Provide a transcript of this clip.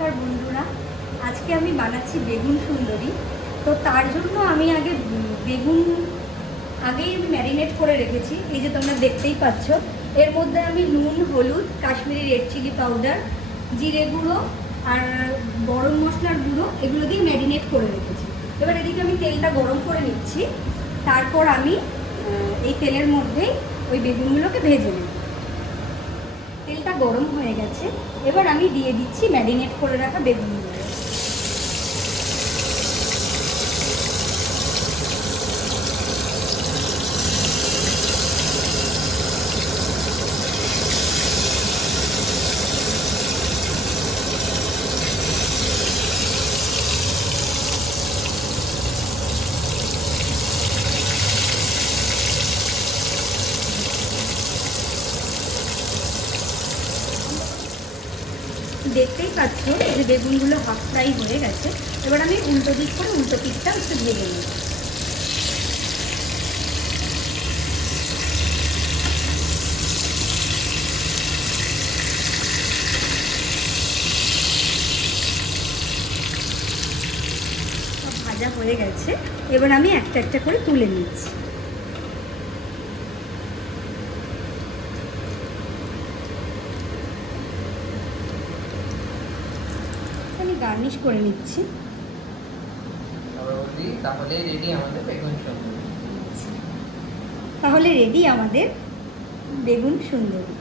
নমস্কার বন্ধুরা, আজকে আমি বানাচ্ছি বেগুন সুন্দরী। তো তার জন্য আমি বেগুন আগেই ম্যারিনেট করে রেখেছি। এই যে তোমরা দেখতেই পাচ্ছ, এর মধ্যে আমি নুন, হলুদ, কাশ্মীরি রেড চিলি পাউডার, জিরে গুঁড়ো আর গরম মশলার গুঁড়ো এগুলো দিয়ে ম্যারিনেট করে রেখেছি। এবার এদিকে আমি তেলটা গরম করে নিচ্ছি। তারপর আমি এই তেলের মধ্যেই ওই বেগুনগুলোকে ভেজে নেব। তেলটা গরম হয়ে গেছে, এবার আমি দিয়ে দিচ্ছি ম্যারিনেট করে রাখা বেগুনগুলো। দেখতেই পাচ্ছ যে বেগুনগুলো হাফ ফ্রাই হয়ে গেছে। এবার আমি উল্টো দিক করে উল্টো পিঠটা একটু ভেজে নিই। সব ভাজা হয়ে গেছে, এবার আমি একটা একটা করে তুলে নিচ্ছি। আমি গার্নিশ করে নিচ্ছি। তাহলে রেডি আমাদের বেগুন সুন্দরী। তাহলে রেডি আমাদের বেগুন সুন্দরী।